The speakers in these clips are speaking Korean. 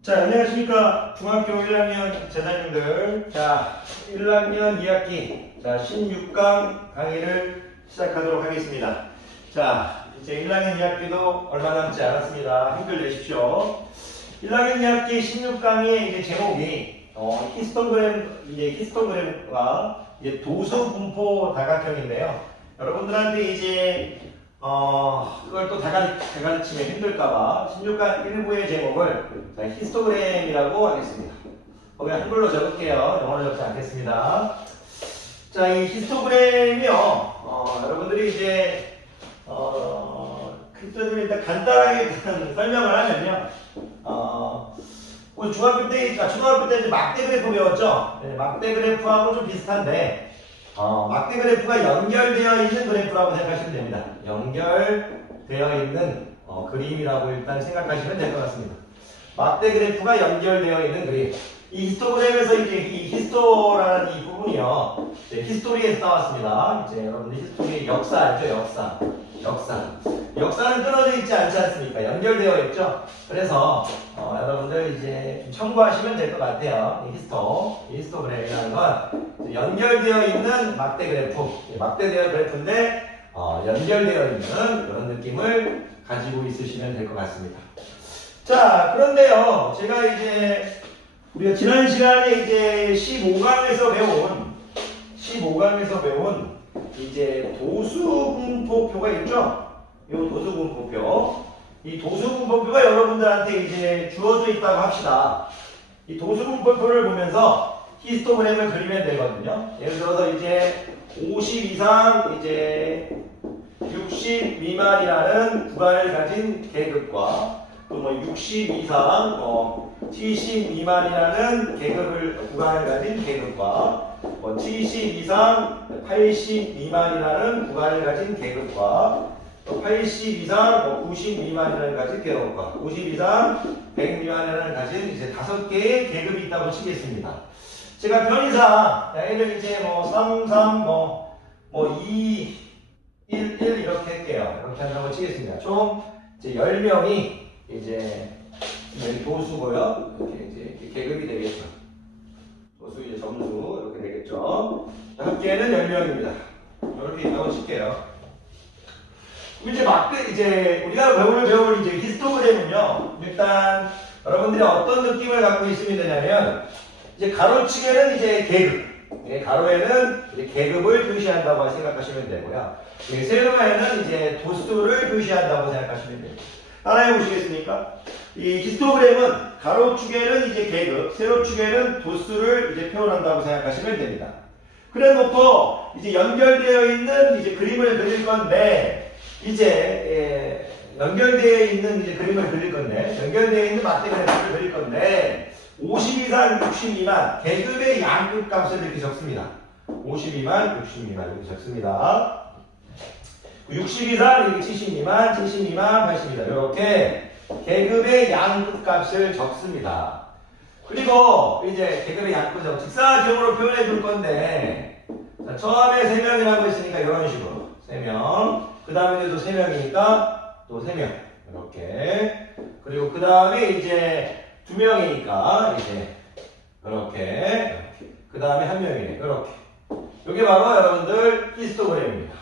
자, 안녕하십니까. 중학교 1학년 제자님들. 자, 1학년 2학기. 자, 16강 강의를 시작하도록 하겠습니다. 자, 이제 1학년 2학기도 얼마 남지 않았습니다. 힘들 내십시오. 1학년 2학기 16강의 이제 제목이, 히스토그램과 이제 도수 분포 다각형인데요. 여러분들한테 이제, 그걸 또 다가르치면 힘들까봐 16강 1부의 제목을 히스토그램이라고 하겠습니다. 거기 한글로 적을게요. 영어로 적지 않겠습니다. 자, 이 히스토그램이요. 여러분들이 이제, 일단 간단하게 설명을 하면요. 우리 초등학교 때 이제 막대 그래프 배웠죠? 네, 막대 그래프하고 좀 비슷한데, 막대 그래프가 연결되어 있는 그래프라고 생각하시면 됩니다. 연결되어 있는 그림이라고 일단 생각하시면 될 것 같습니다. 막대 그래프가 연결되어 있는 그림. 이 히스토그램에서 이제 이 히스토라는 이 부분이요. 이제 히스토리에서 나왔습니다. 이제 여러분들 히스토리 역사 알죠? 역사는 끊어져 있지 않지 않습니까? 연결되어 있죠? 그래서 여러분들 이제 좀 참고하시면 될 것 같아요. 이 히스토그램이라는 건 연결되어 있는 막대 그래프. 막대 그래프인데 연결되어 있는 그런 느낌을 가지고 있으시면 될 것 같습니다. 자, 그런데요, 제가 이제 우리가 지난 시간에 이제 15강에서 배운 이제 도수분포표가 있죠? 이 도수분포표. 이 도수분포표가 여러분들한테 이제 주어져 있다고 합시다. 이 도수분포표를 보면서 히스토그램을 그리면 되거든요. 예를 들어서 이제 50 이상, 이제 60 미만이라는 구간을 가진 계급과 또 뭐 60 이상, 70 미만이라는 구간을 가진 계급과 70 이상, 80 미만이라는 구간을 가진 계급과 80 이상, 90 미만이라는 가진 계급과 90 이상, 100 미만이라는 가진 이제 5개의 계급이 있다고 치겠습니다. 제가 편의상 얘를 이제 3, 3, 2, 1, 1 이렇게 할게요. 이렇게 한다고 치겠습니다. 총 이제 10명이 이제 도수고요. 이렇게 이제 계급이 되겠죠. 도수 이제 점수 이렇게 되겠죠. 합계는 10명입니다. 이렇게 있다고 칠게요. 이제 우리가 배울 이제 히스토그램은요. 일단 여러분들이 어떤 느낌을 갖고 있으면 되냐면 이제 가로치기는 이제 계급, 가로에는 이제 계급을 표시한다고 생각하시면 되고요. 세로에는 이제 도수를 표시한다고 생각하시면 됩니다. 따라해 보시겠습니까? 이 히스토그램은 가로축에는 이제 계급, 세로축에는 도수를 이제 표현한다고 생각하시면 됩니다. 그래 놓고 이제 연결되어 있는 이제 그림을 그릴 건데, 연결되어 있는 이제 그림을 그릴 건데, 연결되어 있는 막대 그래프를 그릴 건데, 50 이상 60 미만 계급의 양극 값을 이렇게 적습니다. 50 미만, 60 미만 이렇게 적습니다. 60 이상, 70 미만, 70 미만, 80 미만 이렇게 계급의 양극 값을 적습니다. 그리고 이제 계급의 양극을 직사각형으로 표현해 줄 건데, 자, 처음에 3명이라고 했으니까 이런 식으로 3명, 그 다음에 또 3명이니까 또 3명 이렇게, 그리고 그 다음에 이제 2명이니까 이제 이렇게, 그 다음에 1명이네 이렇게. 이게 바로 여러분들 히스토그램입니다.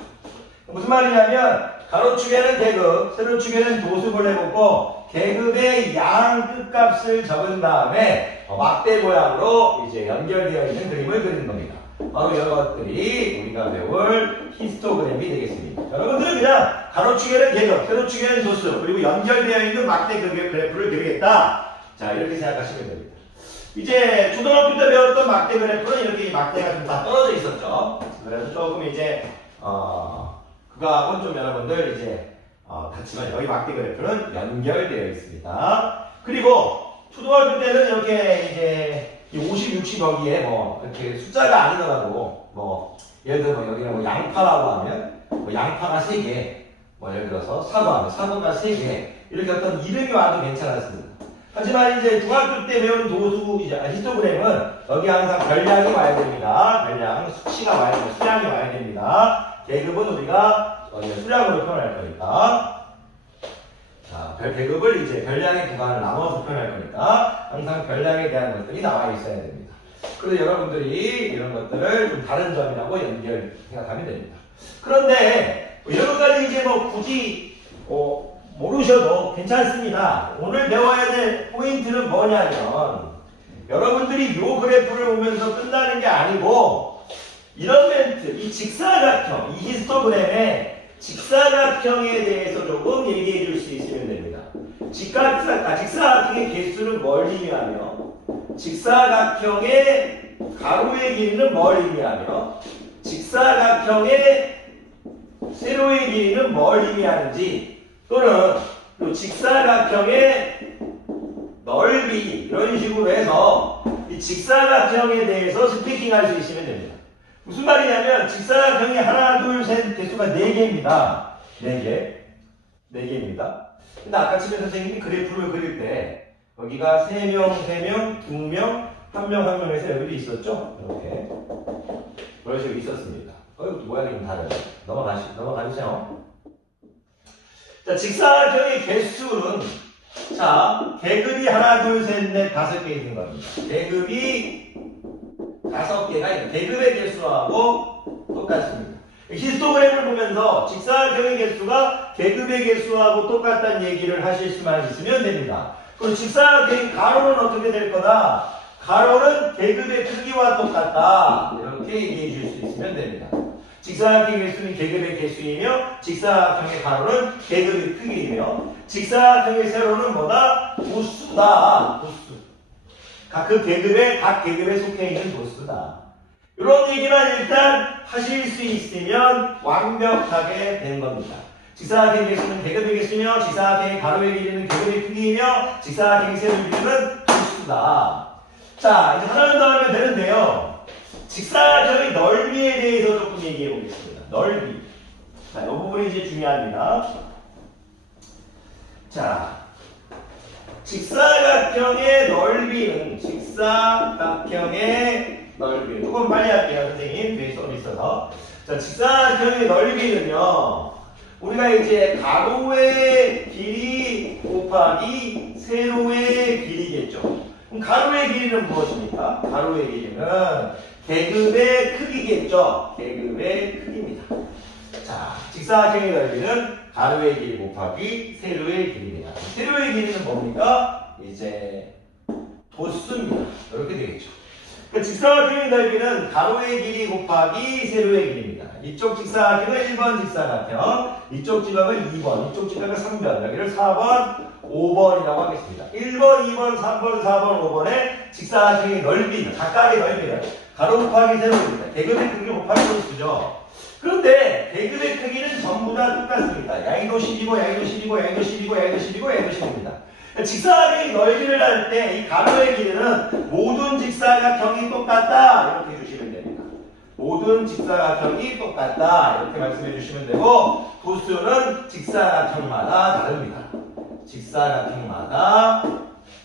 무슨 말이냐면 가로축에는 계급, 세로축에는 도수를 해보고 계급의 양 끝값을 적은 다음에 막대 모양으로 이제 연결되어 있는 그림을 그리는 겁니다. 바로 이런 것들이 우리가 배울 히스토그램이 되겠습니다. 여러분들은 그냥 가로축에는 계급, 세로축에는 도수, 그리고 연결되어 있는 막대 그래프를 그리겠다. 자, 이렇게 생각하시면 됩니다. 이제 초등학교 때 배웠던 막대 그래프는 이렇게 막대가 좀 다 떨어져 있었죠. 그래서 조금 이제 그거하고는 좀 여러분들 이제 같지만 여기 막대 그래프는 연결되어 있습니다. 그리고 초등학교 때는 이렇게 이제 50, 60 여기에 이렇게 숫자가 아니더라도 예를 들어 여기는 양파라고 하면 양파가 3개, 예를 들어서 사과가 3개 이렇게 어떤 이름이 와도 괜찮았습니다. 하지만 이제 중학교 때 배운 히스토그램은 여기 항상 별량이 와야 됩니다. 별량, 수치가 와야 됩니다. 수량이 와야 됩니다. 계급은 우리가 수량으로 표현할 거니까. 계급을 이제 별량의 구간을 나눠서 표현할 거니까 항상 별량에 대한 것들이 나와 있어야 됩니다. 그래서 여러분들이 이런 것들을 좀 다른 점이라고 연결 생각하면 됩니다. 그런데 여러 가지 이제 뭐 굳이 모르셔도 괜찮습니다. 오늘 배워야 될 포인트는 뭐냐면 여러분들이 요 그래프를 보면서 끝나는 게 아니고 이런 멘트, 이 직사각형, 이 히스토그램의 직사각형에 대해서 조금 얘기해 줄 수 있으면 됩니다. 직사각형의 개수는 뭘 의미하며 직사각형의 가로의 길이는 뭘 의미하며 직사각형의 세로의 길이는 뭘 의미하는지 또는 또 직사각형의 넓이 이런 식으로 해서 이 직사각형에 대해서 스피킹할 수 있으면 됩니다. 무슨 말이냐면 직사각형이 하나, 둘, 셋 개수가 4개입니다. 4개입니다. 근데 아까 치면 선생님이 그래프를 그릴 때 여기가 3명, 3명, 2명, 1명 해서 여기도 있었죠? 이렇게 그런 식으로 있었습니다. 이것도 모양이 좀 다르죠? 넘어가주세요. 자, 직사각형의 개수는 자, 계급이 하나, 둘, 셋, 넷, 5개 있는 겁니다. 계급이 5개가 있는 계급의 개수하고 똑같습니다. 히스토그램을 보면서 직사각형의 개수가 계급의 개수하고 똑같다는 얘기를 하실 수만 있으면 됩니다. 그리고 직사각형의 가로는 어떻게 될 거다? 가로는 계급의 크기와 똑같다. 이렇게 얘기해 줄 수 있으면 됩니다. 직사각형의 개수는 계급의 개수이며 직사각형의 가로는 계급의 크기이며 직사각형의 세로는 뭐다? 도수다. 도수. 각 계급에 속해 있는 도수다. 이런 얘기만 일단 하실 수 있으면 완벽하게 된 겁니다. 직사각형의 개수는 계급의 개수며 직사각형의 가로의 길이는 계급의 크기이며 직사각형의 세로의 길이는 도수다. 자, 이제 하나만 더 하면 되는데요. 직사각형의 넓이에 대해서 조금 얘기해 보겠습니다. 넓이. 자, 이 부분이 이제 중요합니다. 자, 직사각형의 넓이는 조금 빨리 할게요, 선생님. 뒤에 써 있어서. 자, 직사각형의 넓이는요, 우리가 이제 가로의 길이 곱하기 세로의 길이겠죠. 그럼 가로의 길이는 무엇입니까? 가로의 길이는 계급의 크기겠죠. 계급의 크기입니다. 자, 직사각형의 넓이는 가로의 길이 곱하기 세로의 길이입니다. 세로의 길이는 뭡니까? 이제 도수입니다. 이렇게 되겠죠. 직사각형의 넓이는 가로의 길이 곱하기 세로의 길이입니다. 이쪽 직사각형은 1번 직사각형, 이쪽 지각은 2번, 이쪽 지각은 3번, 여기를 4번, 5번이라고 하겠습니다. 1번, 2번, 3번, 4번, 5번의 직사각형의 넓이는, 각각의 넓이는 가로 곱하기 세로입니다. 계급의 크기 곱하기 도수죠. 그런데 계급의 크기는 전부 다 똑같습니다. 야이도 10이고, 야이도 10이고, 야이도 10이고, 야이도 10이고, 야이도 10입니다. 직사각형의 넓이를 할 때 이 가로의 길이는 모든 직사각형이 똑같다 이렇게 해주시면 됩니다. 모든 직사각형이 똑같다 이렇게 말씀해 주시면 되고 도수는 직사각형마다 다릅니다. 직사각형마다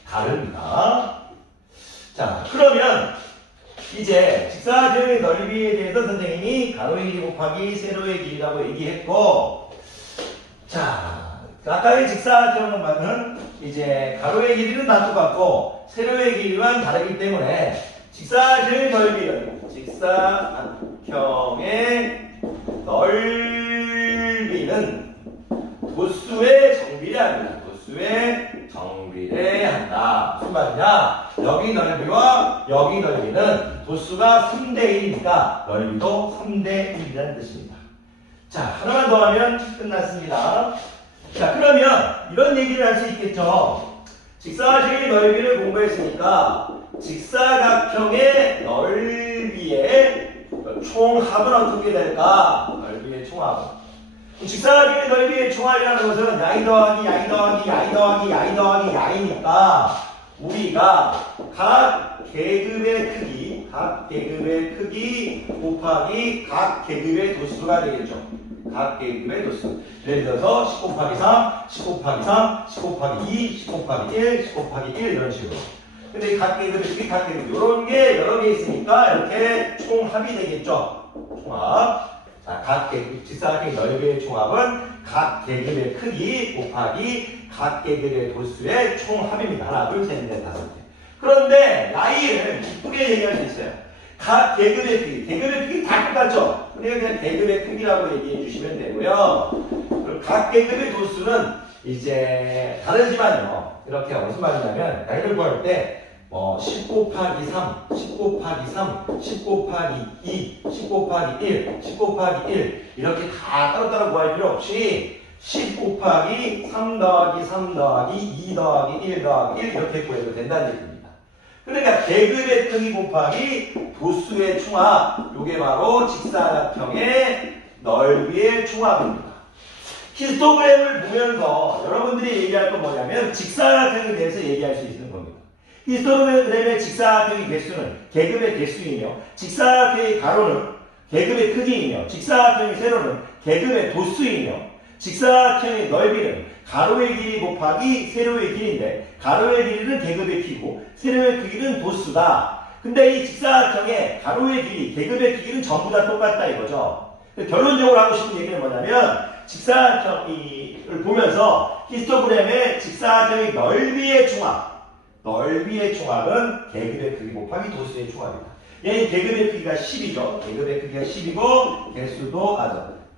다릅니다. 자, 그러면 이제 직사각형의 넓이에 대해서 선생님이 가로의 길이 곱하기 세로의 길이라고 얘기했고, 자, 아까의 직사각형은 이제 가로의 길이는 다 똑같고 세로의 길이만 다르기 때문에 직사각형의 넓이는 도수의 정비례 합니다. 도수의 정비례 한다. 무슨 말이냐? 여기 넓이와 여기 넓이는 도수가 3대1이니까 넓이도 3대1이라는 뜻입니다. 자, 하나만 더 하면 끝났습니다. 자, 그러면 이런 얘기를 할 수 있겠죠. 직사각형의 넓이를 공부했으니까 직사각형의 넓이의 총합은 어떻게 될까? 넓이의 총합은. 직사각형의 넓이의 총합이라는 것은 야이 더하기 야이 더하기 야이 더하기 야이 더하기 야이니까 우리가 각 계급의 크기 곱하기 각 계급의 도수가 되겠죠. 각 계급의 도수. 예를 들어서 10 곱하기 3, 10 곱하기 3, 10 곱하기 2, 10 곱하기 1, 10 곱하기 1 이런 식으로. 근데 이 각 계급의 크기, 이런 게 여러 개 있으니까 이렇게 총합이 되겠죠. 총합. 자, 직사각형의 넓이의 총합은 각 계급의 크기 곱하기 각 계급의 도수의 총합입니다. 하나, 둘, 셋, 넷, 다섯 개. 그런데 나이를 이쁘게 얘기할 수 있어요. 각 계급의 크기, 계급의 크기 다 똑같죠? 그러니까 그냥 계급의 크기라고 얘기해 주시면 되고요. 각 계급의 도수는 이제 다르지만요. 이렇게 무슨 말이냐면 나이를 구할 때 10 곱하기 3, 10 곱하기 3, 10 곱하기 2, 10 곱하기 1, 10 곱하기 1 이렇게 다 따로따로 구할 필요 없이 10 곱하기 3 더하기 3 더하기 2 더하기 1 더하기 1 이렇게 구해도 된다는 얘기입니다. 그러니까 계급의 크기 곱하기 도수의 총합, 이게 바로 직사각형의 넓이의 총합입니다. 히스토그램을 보면서 여러분들이 얘기할 건 뭐냐면 직사각형에 대해서 얘기할 수 있는 겁니다. 히스토그램의 직사각형의 개수는 계급의 개수이며 직사각형의 가로는 계급의 크기이며 직사각형의 세로는 계급의 도수이며 직사각형의 넓이는 가로의 길이 곱하기 세로의 길인데 가로의 길이는 계급의 키고 세로의 크기는 도수다. 근데 이 직사각형의 가로의 길이, 계급의 길이는 전부 다 똑같다 이거죠. 결론적으로 하고 싶은 얘기는 뭐냐면 직사각형을 보면서 히스토그램의 직사각형의 넓이의 총합은 계급의 크기 곱하기 도수의 총합이다. 얘는 계급의 크기가 10이죠. 계급의 크기가 10이고 개수도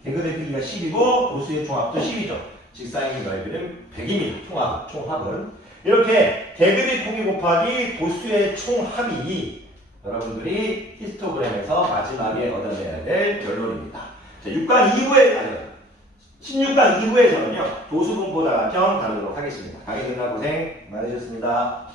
계급의 크기가 10이고 도수의 총합도 10이죠. 직사각형의 넓이는 100입니다. 총합은. 이렇게 계급의 크기 곱하기 도수의 총합이 여러분들이 히스토그램에서 마지막에 얻어내야 될 결론입니다. 자, 16강 2부에서는요, 도수분포다각형 다루도록 하겠습니다. 강의 듣느라 고생 많으셨습니다.